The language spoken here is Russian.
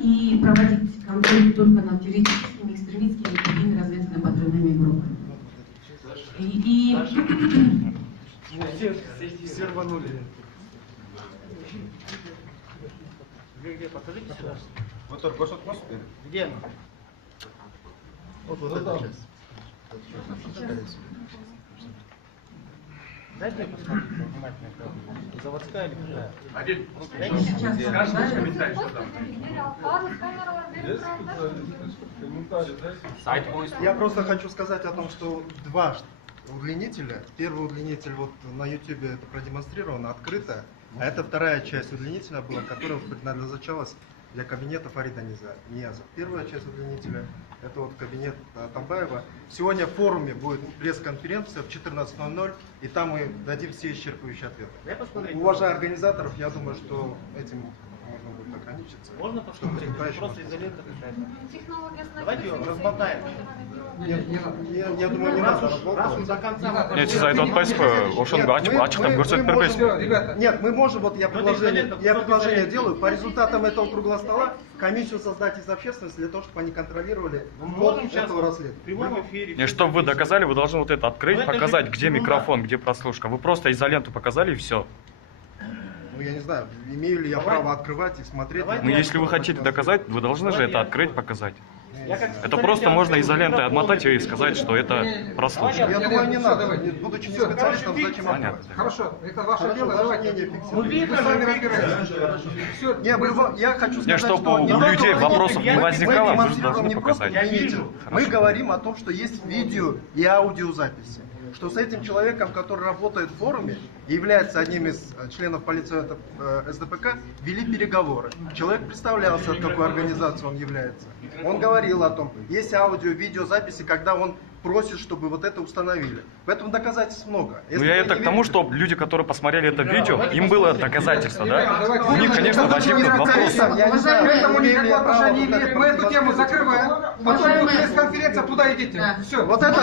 и проводить контроль только над террористическими, экстремистскими и другими разведывательно-подрывными группами. Все рванули. Где? Покажите сюда. Вот только что успели. Где? Вот эта часть. Дайте мне посмотреть внимательно. Заводская или какая? Один. Сейчас Скажешь комментарий, что там? Сайт Я просто хочу сказать о том, что два удлинителя. Первый удлинитель вот на YouTube это продемонстрировано открыто, а это вторая часть удлинителя была, которая предназначалась для кабинета Фарида Ниязова. Первая часть удлинителя это вот кабинет Атамбаева. Сегодня в форуме будет пресс-конференция в 14:00, и там мы дадим все исчерпывающие ответы. Уважая организаторов, я думаю, что этим можно будет ограничиться. Можно посмотреть? Просто изолента какая-то. Давайте ее размотаем. Я думаю, не надо разболтывать. До конца. Нет, siz aytib o'tmaysizku, o'shanga ochiqdan ko'rsatib bermaysizmi? Нет, мы можем, вот я предложение делаю, по результатам этого круглого стола комиссию создать из общественности для того, чтобы они контролировали ход этого расследования. В прямом эфире. И чтобы вы доказали, вы должны вот это открыть, показать, где микрофон, где прослушка. Вы просто изоленту показали и все. Ну, я не знаю, имею ли я право открывать и смотреть. Ну, если вы хотите доказать, вы должны же это открыть, показать. Это просто можно изолентой отмотать и сказать, что это прослушка. Я думаю, не надо. Будучи не специалистом, зачем Понятно. Хорошо, это ваше дело, давайте. фиксируйте. Вы сами разбираетесь. Все. Я хочу сказать, чтобы что у не только людей мы вопросов не возникало, мы вы же должны не просто показать. удлинитель. Мы говорим о том, что есть видео и аудиозаписи. Что с этим человеком, который работает в форуме и является одним из членов полицейского СДПК, вели переговоры. Человек представлялся, от какой организации он является. Он говорил о том, есть аудио, видеозаписи, когда он просит, чтобы вот это установили. Поэтому доказательств много. Ну я это к тому, что люди, которые посмотрели это видео, им было доказательство, да? У них, конечно, возникнут вопросы. К этому никакого отношения не имеет. Мы эту тему закрываем. Потом будет пресс-конференция, туда идите. Все. Вот это